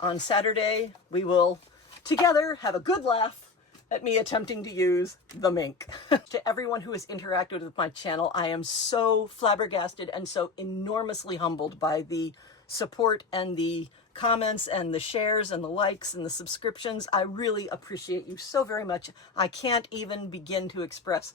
on Saturday, we will together have a good laugh at me attempting to use the Minc. To everyone who has interacted with my channel, I am so flabbergasted and so enormously humbled by the support and the comments and the shares and the likes and the subscriptions. I really appreciate you so very much. I can't even begin to express.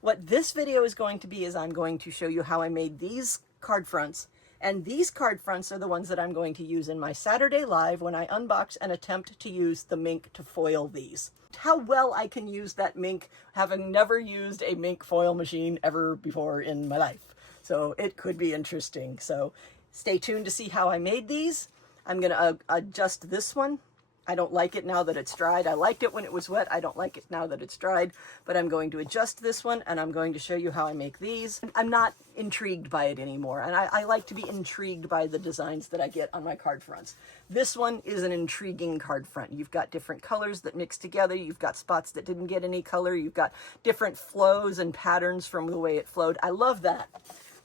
What this video is going to be is I'm going to show you how I made these card fronts, and these card fronts are the ones that I'm going to use in my Saturday Live when I unbox and attempt to use the Minc to foil these. How well I can use that Minc, having never used a Minc foil machine ever before in my life. So it could be interesting. So stay tuned to see how I made these. I'm going to adjust this one. I don't like it now that it's dried. I liked it when it was wet. I don't like it now that it's dried, but I'm going to adjust this one and I'm going to show you how I make these. I'm not intrigued by it anymore, and I like to be intrigued by the designs that I get on my card fronts. This one is an intriguing card front. You've got different colors that mix together. You've got spots that didn't get any color. You've got different flows and patterns from the way it flowed. I love that.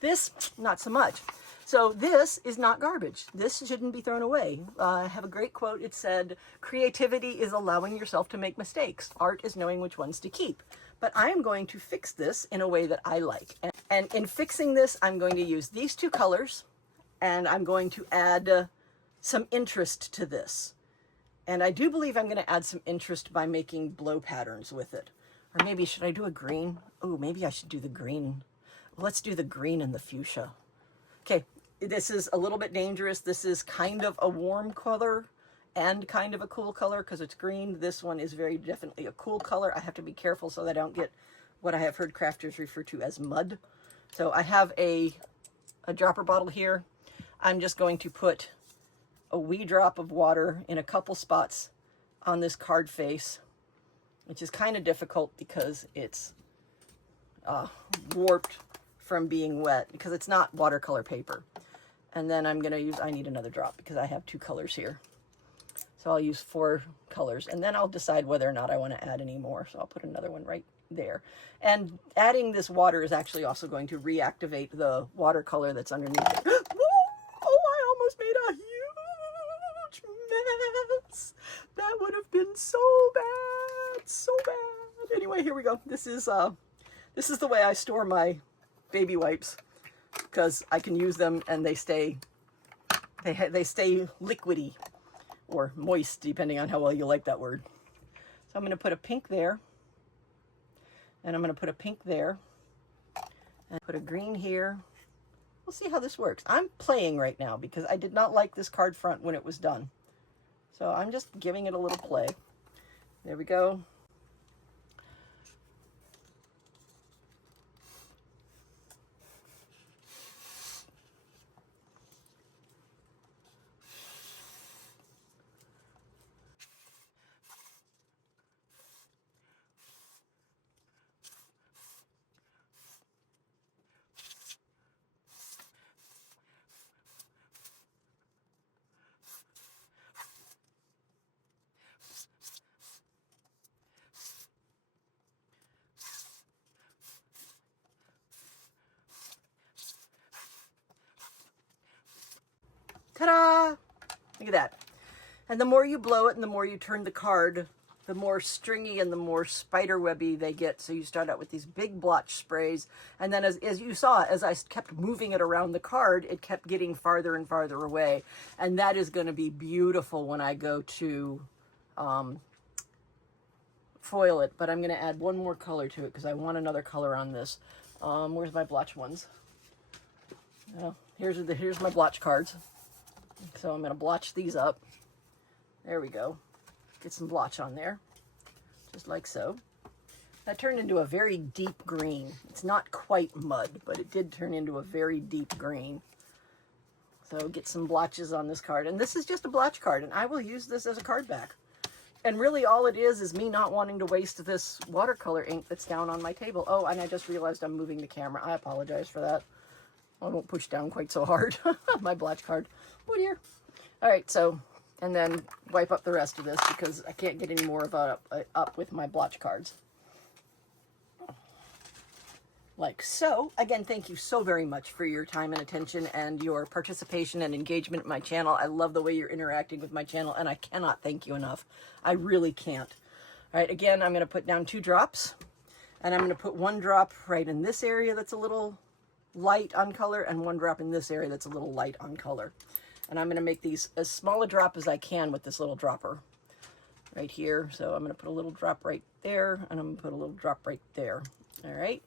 This, not so much. So this is not garbage. This shouldn't be thrown away. I have a great quote. It said, "Creativity is allowing yourself to make mistakes. Art is knowing which ones to keep." But I am going to fix this in a way that I like. And in fixing this, I'm going to use these two colors, and I'm going to add some interest to this. And I do believe I'm going to add some interest by making blow patterns with it. Or maybe, should I do a green? Oh, maybe I should do the green. Let's do the green and the fuchsia. Okay. This is a little bit dangerous. This is kind of a warm color and kind of a cool color because it's green. This one is very definitely a cool color. I have to be careful so that I don't get what I have heard crafters refer to as mud. So I have a dropper bottle here. I'm just going to put a wee drop of water in a couple spots on this card face, which is kind of difficult because it's warped from being wet because it's not watercolor paper. And then I'm going to use, I need another drop because I have two colors here. So I'll use 4 colors, and then I'll decide whether or not I want to add any more. So I'll put another one right there. And adding this water is actually also going to reactivate the watercolor that's underneath it. Oh, I almost made a huge mess. That would have been so bad, so bad. Anyway, here we go. This is the way I store my baby wipes, because I can use them and they stay liquidy or moist, depending on how well you like that word. So I'm going to put a pink there, and I'm going to put a pink there, and put a green here. We'll see how this works. I'm playing right now because I did not like this card front when it was done. So I'm just giving it a little play. There we go. Ta-da! Look at that. And the more you blow it and the more you turn the card, the more stringy and the more spider webby they get. So you start out with these big blotch sprays. And then as you saw, as I kept moving it around the card, it kept getting farther and farther away. And that is going to be beautiful when I go to foil it. But I'm going to add one more color to it because I want another color on this. Where's my blotch ones? Here's my blotch cards. So I'm going to blotch these up. There we go. Get some blotch on there, just like so. That turned into a very deep green. It's not quite mud, but it did turn into a very deep green. So get some blotches on this card. And this is just a blotch card, and I will use this as a card back. And really all it is me not wanting to waste this watercolor ink that's down on my table. Oh, and I just realized I'm moving the camera. I apologize for that. I won't push down quite so hard. My blotch card. Oh dear. All right, so, and then wipe up the rest of this because I can't get any more of it up with my blotch cards. like so. Again, thank you so very much for your time and attention and your participation and engagement in my channel. I love the way you're interacting with my channel, and I cannot thank you enough. I really can't. All right, again, I'm going to put down 2 drops, and I'm going to put 1 drop right in this area that's a little light on color, and 1 drop in this area that's a little light on color. And I'm going to make these as small a drop as I can with this little dropper right here. So I'm going to put a little drop right there, and I'm going to put a little drop right there. All right.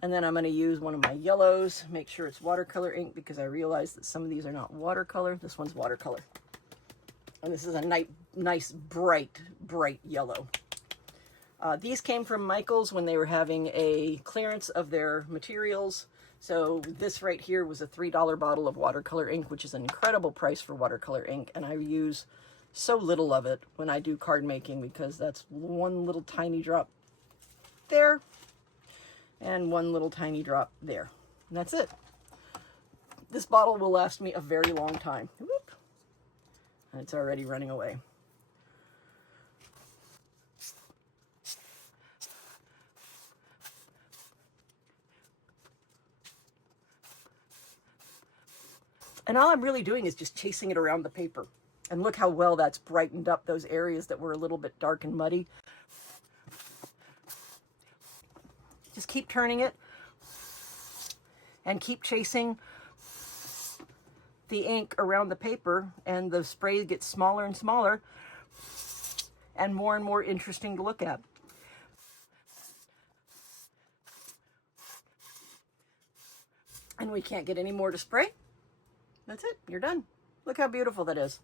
And then I'm going to use one of my yellows, make sure it's watercolor ink, because I realize that some of these are not watercolor. This one's watercolor. And this is a nice, bright yellow. These came from Michael's when they were having a clearance of their materials. So this right here was a $3 bottle of watercolor ink, which is an incredible price for watercolor ink. And I use so little of it when I do card making, because that's 1 little tiny drop there and 1 little tiny drop there. And that's it. This bottle will last me a very long time. Whoop. And it's already running away. And all I'm really doing is just chasing it around the paper. And look how well that's brightened up those areas that were a little bit dark and muddy. Just keep turning it and keep chasing the ink around the paper, and the spray gets smaller and smaller and more interesting to look at. And we can't get any more to spray. That's it. You're done. Look how beautiful that is.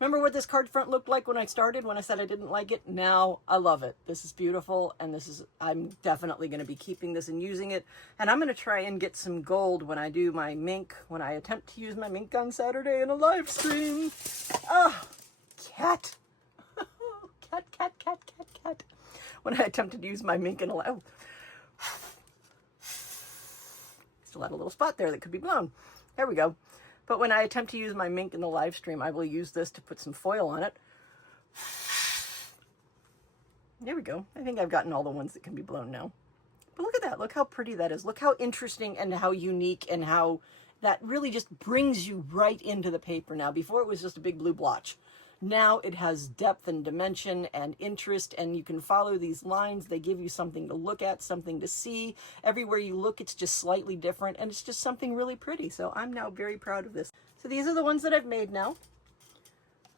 Remember what this card front looked like when I started, when I said I didn't like it? Now I love it. This is beautiful, and I'm definitely going to be keeping this and using it. And I'm going to try and get some gold when I do my Minc, when I attempt to use my Minc on Saturday in a live stream. Oh, cat. Cat. When I attempted to use my Minc in a live... Still had a little spot there that could be blown. There we go. But when I attempt to use my Minc in the live stream, I will use this to put some foil on it. There we go. I think I've gotten all the ones that can be blown now. But look at that. Look how pretty that is. Look how interesting and how unique, and how that really just brings you right into the paper now. Before it was just a big blue blotch. Now it has depth and dimension and interest, and you can follow these lines. They give you something to look at, something to see. Everywhere you look, it's just slightly different, and it's just something really pretty. So I'm now very proud of this. So these are the ones that I've made now.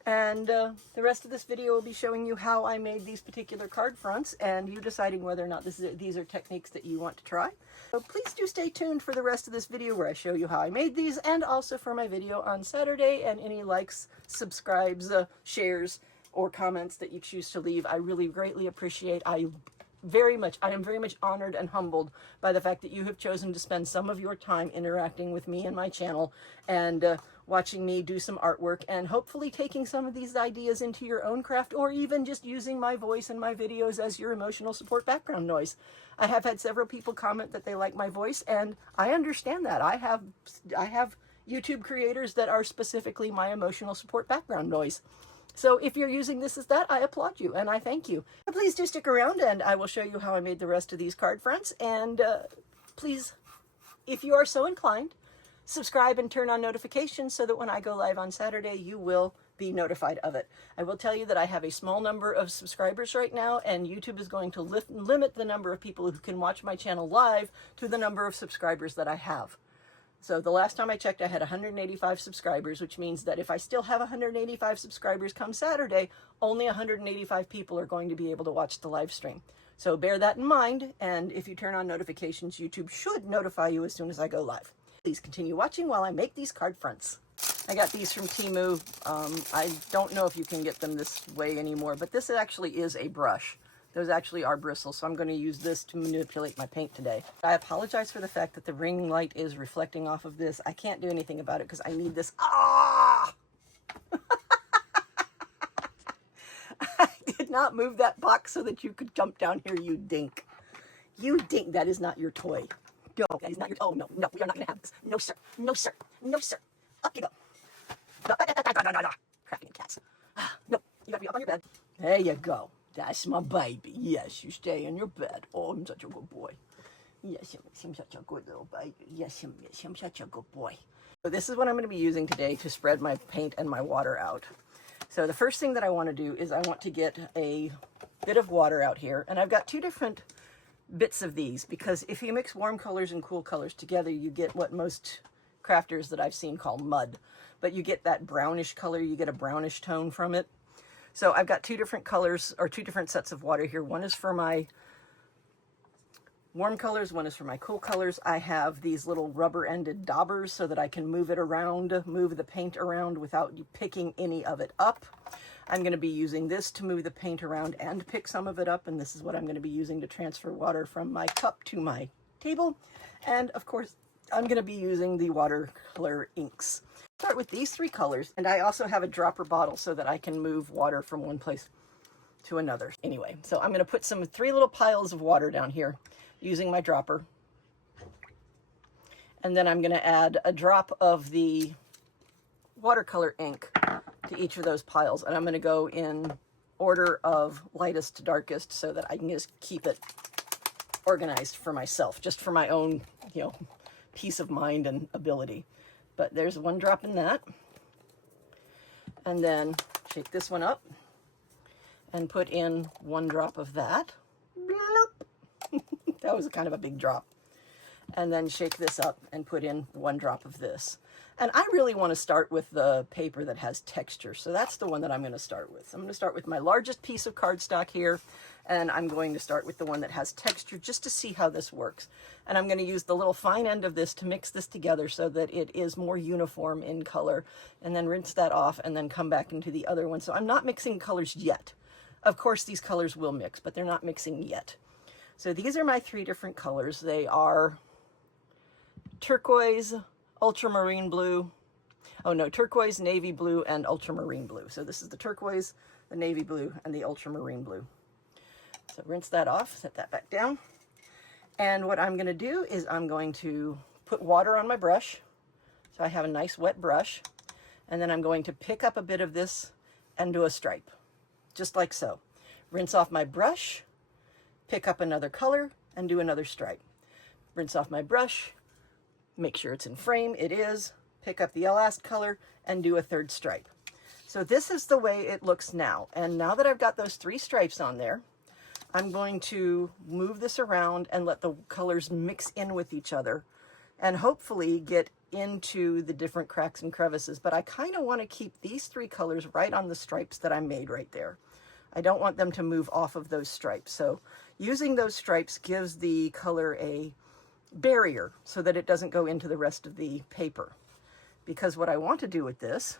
And the rest of this video will be showing you how I made these particular card fronts, and you deciding whether or not these are techniques that you want to try. So please do stay tuned for the rest of this video where I show you how I made these, and also for my video on Saturday, and any likes, subscribes, shares, or comments that you choose to leave. I really greatly appreciate. I am very much honored and humbled by the fact that you have chosen to spend some of your time interacting with me and my channel, and watching me do some artwork, and hopefully taking some of these ideas into your own craft, or even just using my voice and my videos as your emotional support background noise. I have had several people comment that they like my voice, and I understand that. I have YouTube creators that are specifically my emotional support background noise. So if you're using this as that, I applaud you and I thank you. Please do stick around, and I will show you how I made the rest of these card fronts. And please, if you are so inclined, subscribe and turn on notifications so that when I go live on Saturday, you will be notified of it. I will tell you that I have a small number of subscribers right now, and YouTube is going to limit the number of people who can watch my channel live to the number of subscribers that I have. So the last time I checked, I had 185 subscribers, which means that if I still have 185 subscribers come Saturday, only 185 people are going to be able to watch the live stream. So bear that in mind, and if you turn on notifications, YouTube should notify you as soon as I go live. Please continue watching while I make these card fronts. I got these from Temu. I don't know if you can get them this way anymore, but this actually is a brush. Those actually are bristles, so I'm going to use this to manipulate my paint today. I apologize for the fact that the ring light is reflecting off of this. I can't do anything about it because I need this. Ah! I did not move that box so that you could jump down here, you dink. You dink. That is not your toy. No, that is not your... Oh, no, no, we are not going to have this. No, sir. No, sir. No, sir. Up you go. No, cracking cats. No, you got to be up on your bed. There you go. That's my baby. Yes, you stay in your bed. Oh, I'm such a good boy. Yes, I'm such a good little boy. Yes, I'm such a good boy. So this is what I'm going to be using today to spread my paint and my water out. So the first thing that I want to do is I want to get a bit of water out here. And I've got two different bits of these, because if you mix warm colors and cool colors together, you get what most crafters that I've seen call mud. But you get that brownish color, you get a brownish tone from it. So I've got two different colors, or two different sets of water here. One is for my warm colors, one is for my cool colors. I have these little rubber-ended daubers so that I can move it around, move the paint around without picking any of it up. I'm going to be using this to move the paint around and pick some of it up, and this is what I'm going to be using to transfer water from my cup to my table. And of course, I'm going to be using the watercolor inks. Start with these three colors, and I also have a dropper bottle so that I can move water from one place to another. Anyway, so I'm going to put three little piles of water down here using my dropper. And then I'm going to add a drop of the watercolor ink to each of those piles. And I'm going to go in order of lightest to darkest so that I can just keep it organized for myself, just for my own, peace of mind and ability. But there's one drop in that. And then shake this one up and put in one drop of that. That was kind of a big drop. And then shake this up and put in one drop of this. And I really want to start with the paper that has texture. So that's the one that I'm going to start with. I'm going to start with my largest piece of cardstock here. And I'm going to start with the one that has texture just to see how this works. And I'm going to use the little fine end of this to mix this together so that it is more uniform in color. And then rinse that off and then come back into the other one. So I'm not mixing colors yet. Of course, these colors will mix, but they're not mixing yet. So these are my three different colors. They are turquoise, ultramarine blue. Oh no, turquoise, navy blue, and ultramarine blue. So this is the turquoise, the navy blue, and the ultramarine blue. So rinse that off, set that back down. And what I'm going to do is I'm going to put water on my brush. So I have a nice wet brush. And then I'm going to pick up a bit of this and do a stripe, just like so. Rinse off my brush, pick up another color, and do another stripe. Rinse off my brush, make sure it's in frame, it is, pick up the last color, and do a third stripe. So this is the way it looks now. And now that I've got those three stripes on there, I'm going to move this around and let the colors mix in with each other and hopefully get into the different cracks and crevices. But I kind of want to keep these three colors right on the stripes that I made right there. I don't want them to move off of those stripes. So using those stripes gives the color a barrier so that it doesn't go into the rest of the paper. Because what I want to do with this,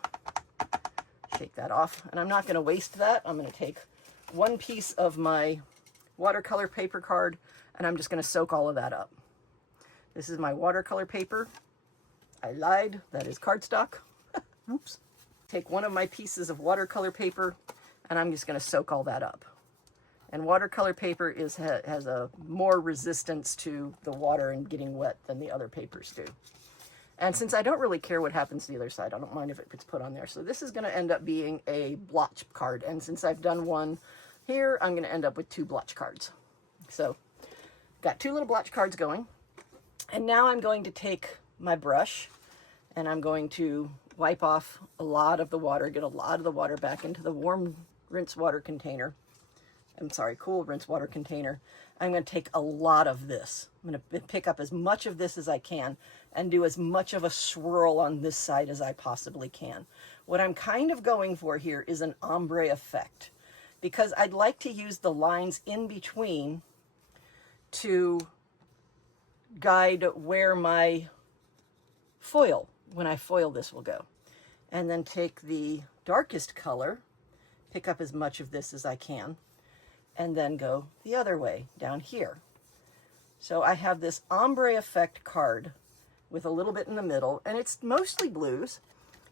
shake that off, and I'm not going to waste that. I'm going to take one piece of my watercolor paper card, and I'm just going to soak all of that up. This is my watercolor paper. I lied, that is cardstock. Oops. Take one of my pieces of watercolor paper, and I'm just going to soak all that up. And watercolor paper has a more resistance to the water and getting wet than the other papers do. And since I don't really care what happens to the other side, I don't mind if it gets put on there. So this is going to end up being a blotch card. And since I've done one here, I'm going to end up with two blotch cards. So got two little blotch cards going. And now I'm going to take my brush and I'm going to wipe off a lot of the water, get a lot of the water back into the warm rinse water container. I'm sorry, cool rinse water container. I'm going to take a lot of this. I'm going to pick up as much of this as I can and do as much of a swirl on this side as I possibly can. What I'm kind of going for here is an ombre effect, because I'd like to use the lines in between to guide where my foil, when I foil this, will go. And then take the darkest color, pick up as much of this as I can, and then go the other way down here. So I have this ombre effect card with a little bit in the middle, and it's mostly blues.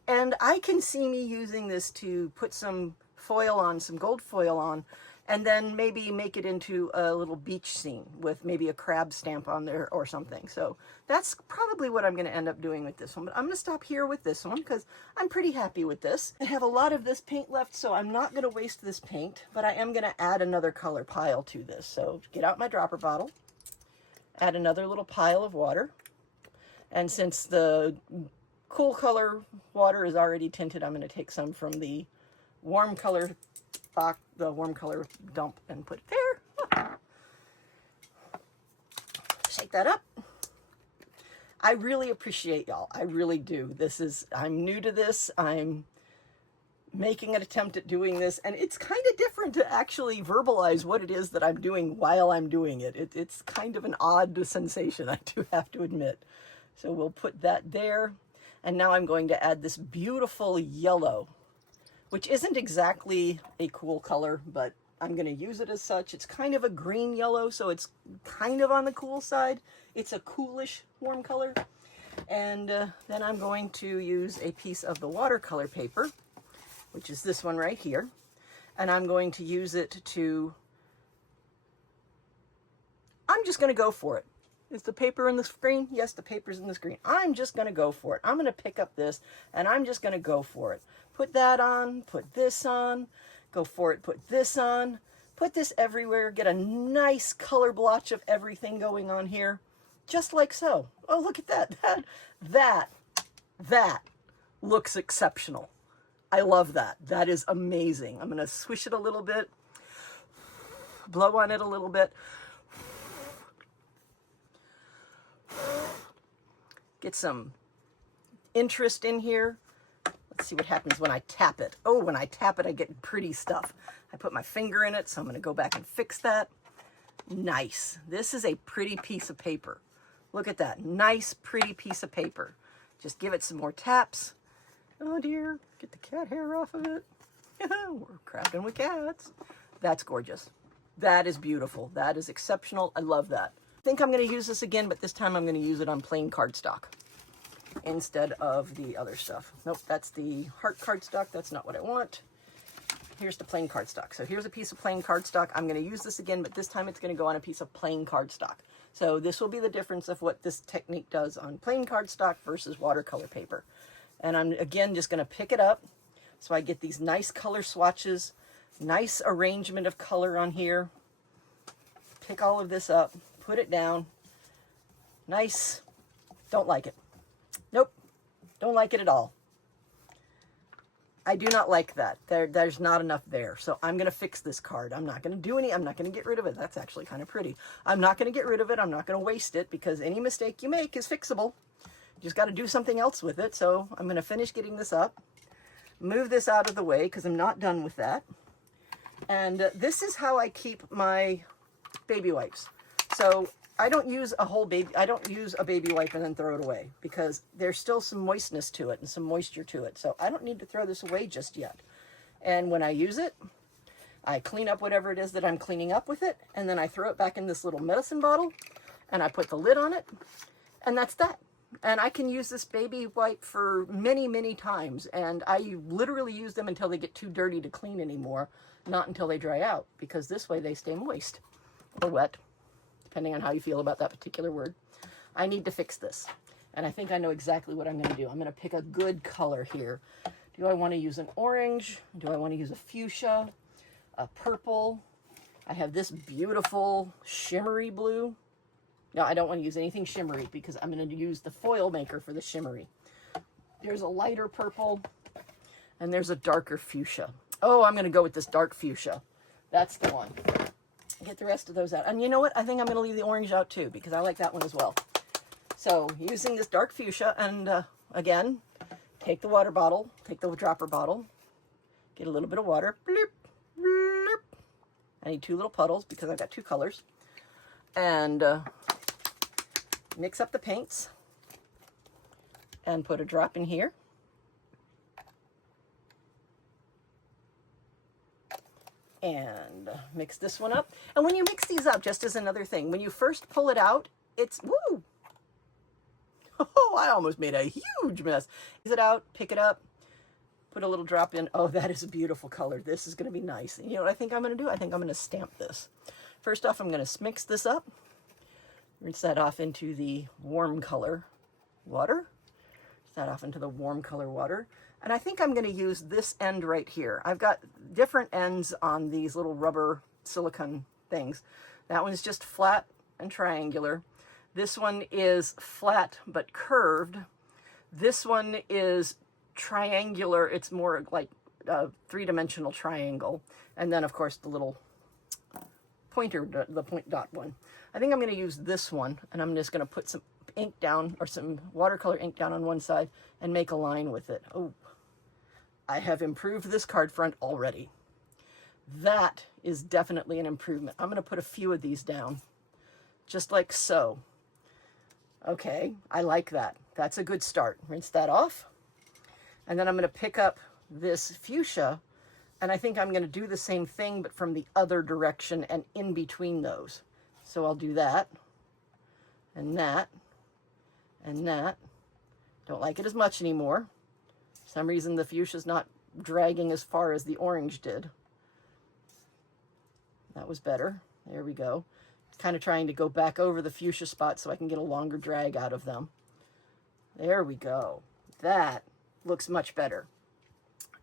And I can see me using this to put some foil on, some gold foil on, and then maybe make it into a little beach scene with maybe a crab stamp on there or something. So that's probably what I'm going to end up doing with this one. But I'm going to stop here with this one because I'm pretty happy with this. I have a lot of this paint left, so I'm not going to waste this paint, but I am going to add another color pile to this. So get out my dropper bottle, Add another little pile of water. And since the cool color water is already tinted, I'm going to take some from the warm color box, the warm color dump, and put it there. Shake that up. I really appreciate y'all. I really do. I'm new to this. I'm making an attempt at doing this, and it's kind of different to actually verbalize what it is that I'm doing while I'm doing it. It's kind of an odd sensation, I do have to admit. So we'll put that there. And now I'm going to add this beautiful yellow, which isn't exactly a cool color, but I'm going to use it as such. It's kind of a green yellow, so it's kind of on the cool side. It's a coolish warm color. And then I'm going to use a piece of the watercolor paper, which is this one right here. And I'm going to use it to, I'm just going to go for it. Is the paper in the screen? Yes, the paper's in the screen. I'm just going to go for it. I'm going to pick up this, and I'm just going to go for it. Put that on, put this on, go for it, put this on, put this everywhere, get a nice color blotch of everything going on here, just like so. Oh, look at that. That looks exceptional. I love that. That is amazing. I'm going to swish it a little bit, blow on it a little bit. Get some interest in here. Let's see what happens when I tap it. Oh, when I tap it, I get pretty stuff. I put my finger in it, so I'm going to go back and fix that. Nice. This is a pretty piece of paper. Look at that. Nice, pretty piece of paper. Just give it some more taps. Oh, dear. Get the cat hair off of it. We're cracking with cats. That's gorgeous. That is beautiful. That is exceptional. I love that. I think I'm going to use this again, but this time I'm going to use it on plain cardstock instead of the other stuff. Nope, that's the heart cardstock. That's not what I want. Here's the plain cardstock. So here's a piece of plain cardstock. I'm going to use this again, but this time it's going to go on a piece of plain cardstock. So this will be the difference of what this technique does on plain cardstock versus watercolor paper. And I'm, again, just going to pick it up so I get these nice color swatches, nice arrangement of color on here. Pick all of this up. Put it down. Nice. Don't like it. Nope. Don't like it at all. I do not like that. There's not enough there. So I'm going to fix this card. I'm not going to do any. I'm not going to get rid of it. That's actually kind of pretty. I'm not going to get rid of it. I'm not going to waste it because any mistake you make is fixable. You just got to do something else with it. So I'm going to finish getting this up. Move this out of the way because I'm not done with that. And this is how I keep my baby wipes. So I don't use a baby wipe and then throw it away because there's still some moistness to it and some moisture to it. So I don't need to throw this away just yet. And when I use it, I clean up whatever it is that I'm cleaning up with it. And then I throw it back in this little medicine bottle and I put the lid on it. And that's that. And I can use this baby wipe for many, many times. And I literally use them until they get too dirty to clean anymore, not until they dry out, because this way they stay moist or wet, depending on how you feel about that particular word. I need to fix this. And I think I know exactly what I'm going to do. I'm going to pick a good color here. Do I want to use an orange? Do I want to use a fuchsia? A purple? I have this beautiful shimmery blue. No, I don't want to use anything shimmery because I'm going to use the foil maker for the shimmery. There's a lighter purple and there's a darker fuchsia. Oh, I'm going to go with this dark fuchsia. That's the one. Get the rest of those out. And you know what? I think I'm going to leave the orange out too because I like that one as well. So using this dark fuchsia, and again, take the water bottle, take the dropper bottle, get a little bit of water. Bloop, bloop. I need 2 little puddles because I've got 2 colors. And mix up the paints and put a drop in here. And mix this one up. And when you mix these up, just as another thing, when you first pull it out, it's, woo! Oh, I almost made a huge mess. Mix it out, pick it up, put a little drop in. Oh, that is a beautiful color. This is going to be nice. And you know what I think I'm going to do? I think I'm going to stamp this. First off, I'm going to mix this up. Rinse that off into the warm color water. Rinse that off into the warm color water. And I think I'm going to use this end right here. I've got different ends on these little rubber silicone things. That one's just flat and triangular. This one is flat but curved. This one is triangular. It's more like a three-dimensional triangle. And then, of course, the little pointer, the point dot one. I think I'm going to use this one, and I'm just going to put some ink down, or some watercolor ink down on one side and make a line with it. Oh, I have improved this card front already. That is definitely an improvement. I'm going to put a few of these down, just like so. Okay, I like that. That's a good start. Rinse that off. And then I'm going to pick up this fuchsia, and I think I'm going to do the same thing, but from the other direction and in between those. So I'll do that, and that, and that. Don't like it as much anymore. For some reason, the fuchsia's not dragging as far as the orange did. That was better. There we go. Kind of trying to go back over the fuchsia spots so I can get a longer drag out of them. There we go. That looks much better.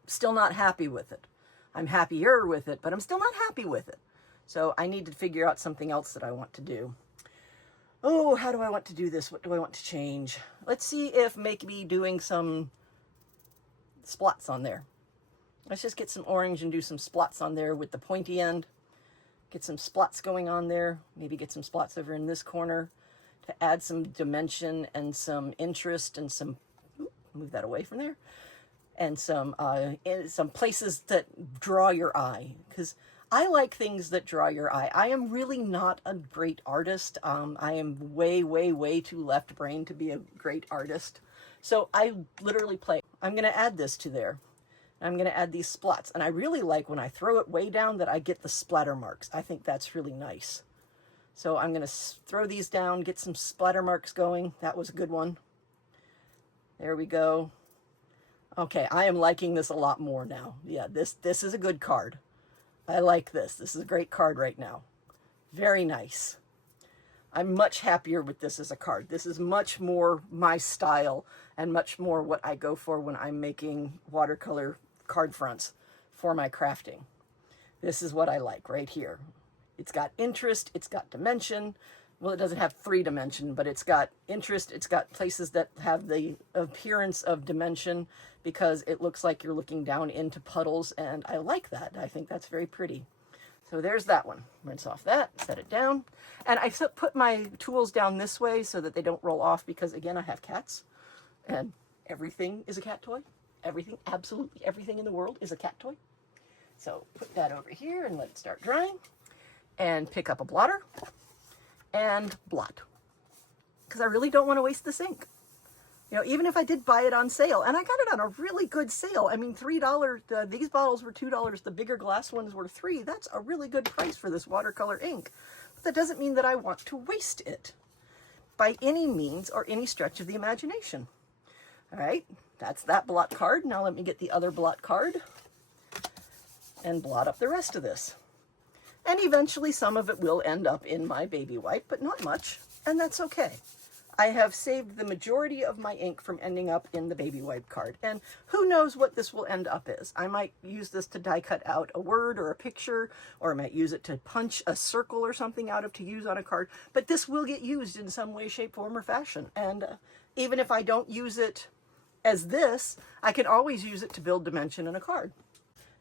Still not happy with it. I'm happier with it, but I'm still not happy with it. So I need to figure out something else that I want to do. Oh, how do I want to do this? What do I want to change? Let's see if maybe doing some splots on there. Let's just get some orange and do some splots on there with the pointy end. Get some splots going on there. Maybe get some splots over in this corner to add some dimension and some interest and some, move that away from there, and some places that draw your eye, because I like things that draw your eye. I am really not a great artist. I am way too left-brained to be a great artist. So I literally play. I'm going to add this to there. I'm going to add these splots. And I really like when I throw it way down that I get the splatter marks. I think that's really nice. So I'm going to throw these down, get some splatter marks going. That was a good one. There we go. Okay, I am liking this a lot more now. Yeah, this is a good card. I like this. This is a great card right now. Very nice. I'm much happier with this as a card. This is much more my style and much more what I go for when I'm making watercolor card fronts for my crafting. This is what I like right here. It's got interest, it's got dimension. Well, it doesn't have 3-dimension, but it's got interest. It's got places that have the appearance of dimension because it looks like you're looking down into puddles, and I like that. I think that's very pretty. So there's that one. Rinse off that, set it down. And I put my tools down this way so that they don't roll off because, again, I have cats, and everything is a cat toy. Everything, absolutely everything in the world is a cat toy. So put that over here and let it start drying, and pick up a blotter and blot, because I really don't want to waste this ink. You know, even if I did buy it on sale, and I got it on a really good sale. I mean, $3, these bottles were $2, the bigger glass ones were $3. That's a really good price for this watercolor ink. But that doesn't mean that I want to waste it by any means or any stretch of the imagination. All right, that's that blot card. Now let me get the other blot card and blot up the rest of this. And eventually some of it will end up in my baby wipe, but not much, and that's okay. I have saved the majority of my ink from ending up in the baby wipe card, and who knows what this will end up as. I might use this to die cut out a word or a picture, or I might use it to punch a circle or something out of to use on a card, but this will get used in some way, shape, form, or fashion. And even if I don't use it as this, I can always use it to build dimension in a card.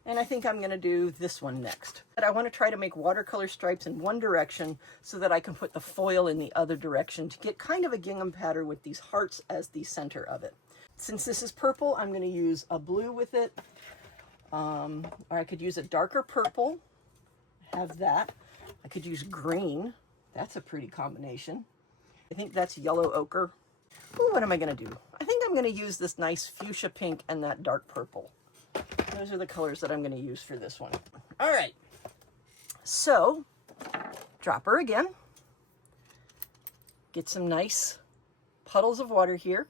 And I think I'm going to do this one next. But I want to try to make watercolor stripes in one direction so that I can put the foil in the other direction to get kind of a gingham pattern with these hearts as the center of it. Since this is purple, I'm going to use a blue with it. Or I could use a darker purple. Have that. I could use green. That's a pretty combination. I think that's yellow ochre. Ooh, what am I going to do? I think I'm going to use this nice fuchsia pink and that dark purple. Those are the colors that I'm going to use for this one. All right. So, dropper again. Get some nice puddles of water here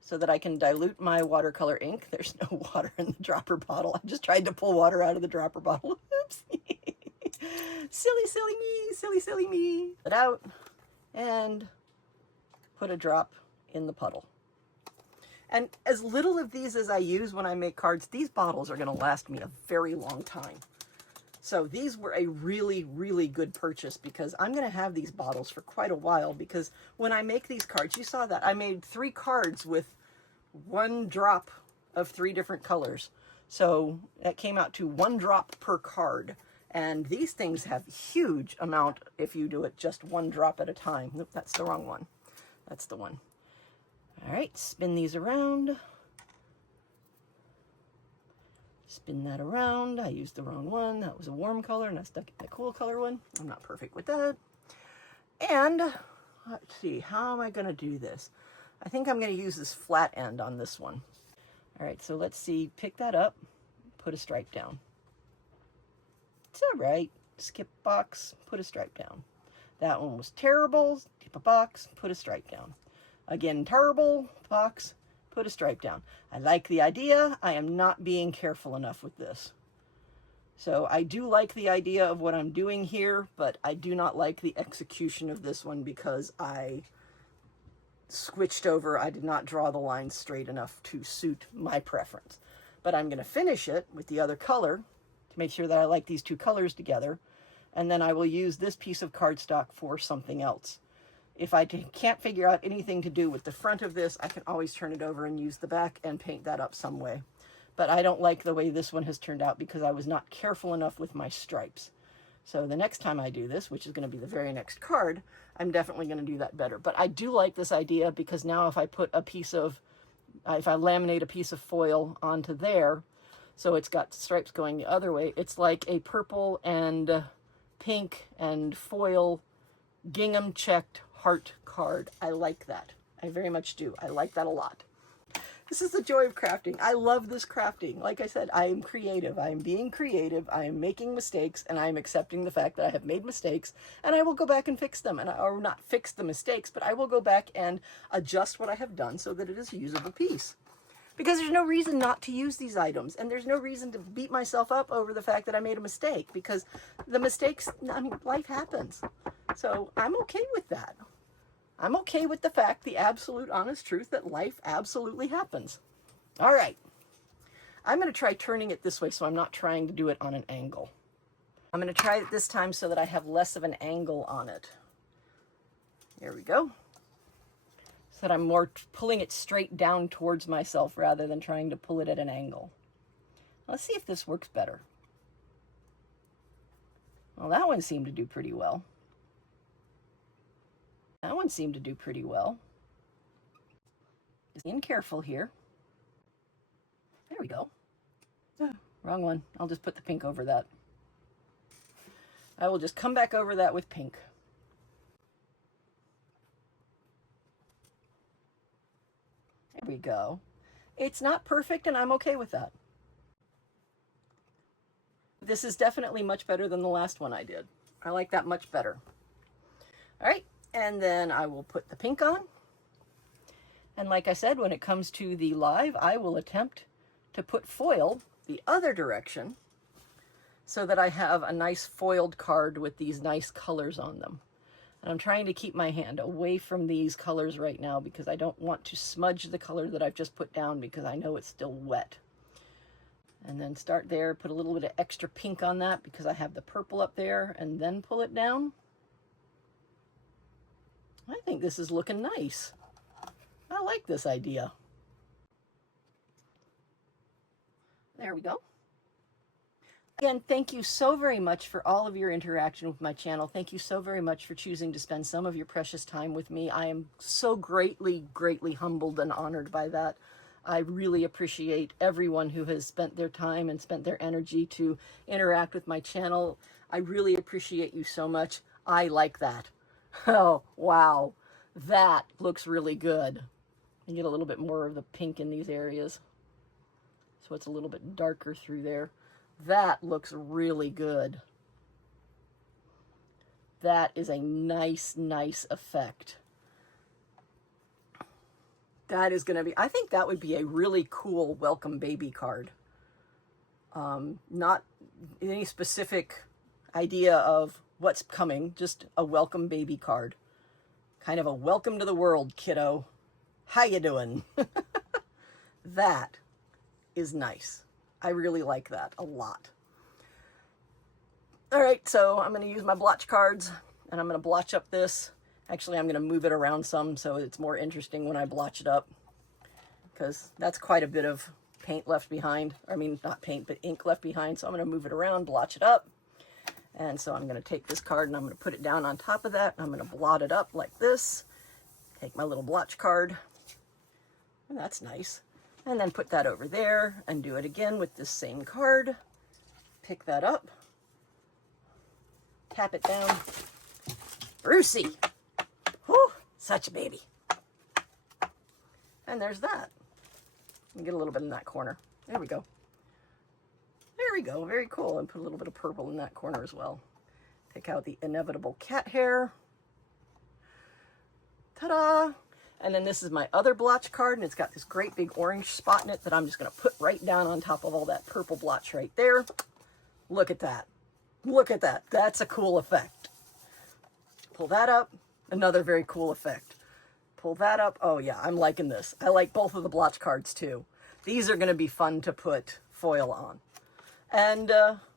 so that I can dilute my watercolor ink. There's no water in the dropper bottle. I just tried to pull water out of the dropper bottle. Oops. Silly me. Silly me. Put it out and put a drop in the puddle. And as little of these as I use when I make cards, these bottles are going to last me a very long time. So these were a really, really good purchase because I'm going to have these bottles for quite a while, because when I make these cards, you saw that I made 3 cards with 1 drop of 3 different colors. So that came out to 1 drop per card. And these things have huge amount if you do it just 1 drop at a time. Nope, that's the wrong one. That's the one. All right, spin these around. Spin that around. I used the wrong one. That was a warm color, and I stuck in the cool color one. I'm not perfect with that. And let's see, how am I going to do this? I think I'm going to use this flat end on this one. All right, so let's see. Pick that up, put a stripe down. It's all right. Skip box, put a stripe down. That one was terrible. Skip a box, put a stripe down. Again, terrible box, put a stripe down. I like the idea. I am not being careful enough with this. So I do like the idea of what I'm doing here, but I do not like the execution of this one because I switched over. I did not draw the line straight enough to suit my preference. But I'm going to finish it with the other color to make sure that I like these 2 colors together. And then I will use this piece of cardstock for something else. If I can't figure out anything to do with the front of this, I can always turn it over and use the back and paint that up some way. But I don't like the way this one has turned out because I was not careful enough with my stripes. So the next time I do this, which is going to be the very next card, I'm definitely going to do that better. But I do like this idea because now if I put a piece of, if I laminate a piece of foil onto there, so it's got stripes going the other way, it's like a purple and pink and foil gingham checked heart card. I like that. I very much do. I like that a lot. This is the joy of crafting. I love this crafting. Like I said, I am creative. I am being creative. I am making mistakes, and I am accepting the fact that I have made mistakes, and I will go back and fix them. Or not fix the mistakes, but I will go back and adjust what I have done so that it is a usable piece. Because there's no reason not to use these items, and there's no reason to beat myself up over the fact that I made a mistake, because the mistakes, I mean, life happens. So I'm okay with that. I'm okay with the fact, the absolute honest truth, that life absolutely happens. All right. I'm going to try turning it this way so I'm not trying to do it on an angle. I'm going to try it this time so that I have less of an angle on it. There we go. So that I'm more pulling it straight down towards myself rather than trying to pull it at an angle. Let's see if this works better. Well, that one seemed to do pretty well. That one seemed to do pretty well. Just being careful here. There we go. Wrong one. I'll just put the pink over that. I will just come back over that with pink. There we go. It's not perfect, and I'm okay with that. This is definitely much better than the last one I did. I like that much better. All right. And then I will put the pink on. And like I said, when it comes to the live, I will attempt to put foil the other direction so that I have a nice foiled card with these nice colors on them. And I'm trying to keep my hand away from these colors right now because I don't want to smudge the color that I've just put down because I know it's still wet. And then start there, put a little bit of extra pink on that because I have the purple up there, and then pull it down. I think this is looking nice. I like this idea. There we go. Again, thank you so very much for all of your interaction with my channel. Thank you so very much for choosing to spend some of your precious time with me. I am so greatly, greatly humbled and honored by that. I really appreciate everyone who has spent their time and spent their energy to interact with my channel. I really appreciate you so much. I like that. Oh, wow. That looks really good. You get a little bit more of the pink in these areas. So it's a little bit darker through there. That looks really good. That is a nice, nice effect. That is going to be, I think that would be a really cool welcome baby card. Not any specific idea of what's coming, just a welcome baby card. Kind of a welcome to the world, kiddo. How you doing? That is nice. I really like that a lot. All right, so I'm going to use my blotch cards and I'm going to blotch up this. Actually, I'm going to move it around some so it's more interesting when I blotch it up, because that's quite a bit of paint left behind. I mean, not paint, but ink left behind. So I'm going to move it around, blotch it up. And so I'm going to take this card and I'm going to put it down on top of that. I'm going to blot it up like this. Take my little blotch card. And that's nice. And then put that over there and do it again with this same card. Pick that up. Tap it down. Brucey. Whew, such a baby. And there's that. Let me get a little bit in that corner. There we go. There we go. Very cool. And put a little bit of purple in that corner as well. Pick out the inevitable cat hair. Ta-da! And then this is my other blotch card, and it's got this great big orange spot in it that I'm just going to put right down on top of all that purple blotch right there. Look at that. Look at that. That's a cool effect. Pull that up. Another very cool effect. Pull that up. Oh yeah, I'm liking this. I like both of the blotch cards too. These are going to be fun to put foil on. And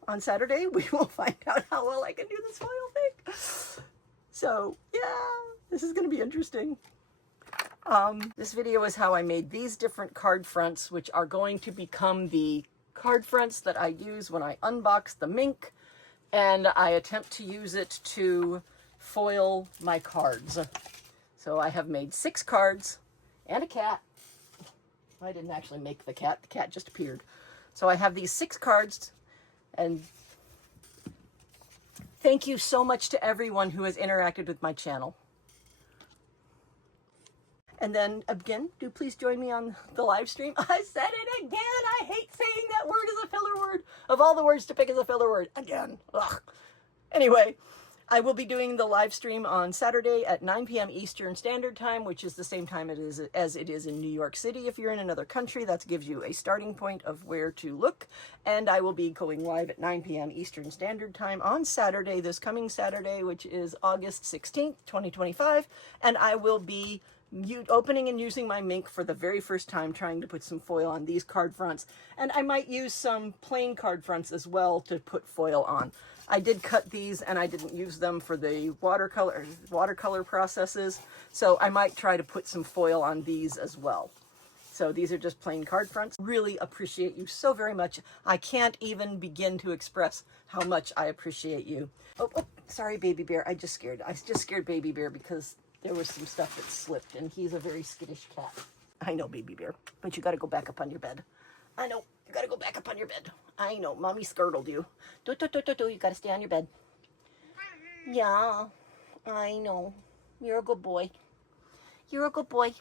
on Saturday, we will find out how well I can do this foil thing. So yeah, this is going to be interesting. This video is how I made these different card fronts, which are going to become the card fronts that I use when I unbox the Minc, and I attempt to use it to foil my cards. So I have made 6 cards and a cat. I didn't actually make the cat just appeared. So I have these 6 cards, and thank you so much to everyone who has interacted with my channel. And then, again, do please join me on the live stream. I said it again! I hate saying that word as a filler word. Of all the words to pick as a filler word. Again. Ugh. Anyway, I will be doing the live stream on Saturday at 9 p.m. Eastern Standard Time, which is the same time as it is in New York City. If you're in another country, that gives you a starting point of where to look. And I will be going live at 9 p.m. Eastern Standard Time on Saturday, this coming Saturday, which is August 16th, 2025. And I will be opening and using my Minc for the very first time, trying to put some foil on these card fronts. And I might use some plain card fronts as well to put foil on. I did cut these and I didn't use them for the watercolor processes, so I might try to put some foil on these as well. So these are just plain card fronts. Really appreciate you so very much. I can't even begin to express how much I appreciate you. Oh, sorry, Baby Bear. I just scared Baby Bear because there was some stuff that slipped, and he's a very skittish cat. I know, Baby Bear, but you got to go back up on your bed. I know, you got to go back up on your bed. I know, Mommy skirtled you. You got to stay on your bed. Yeah, I know. You're a good boy. You're a good boy.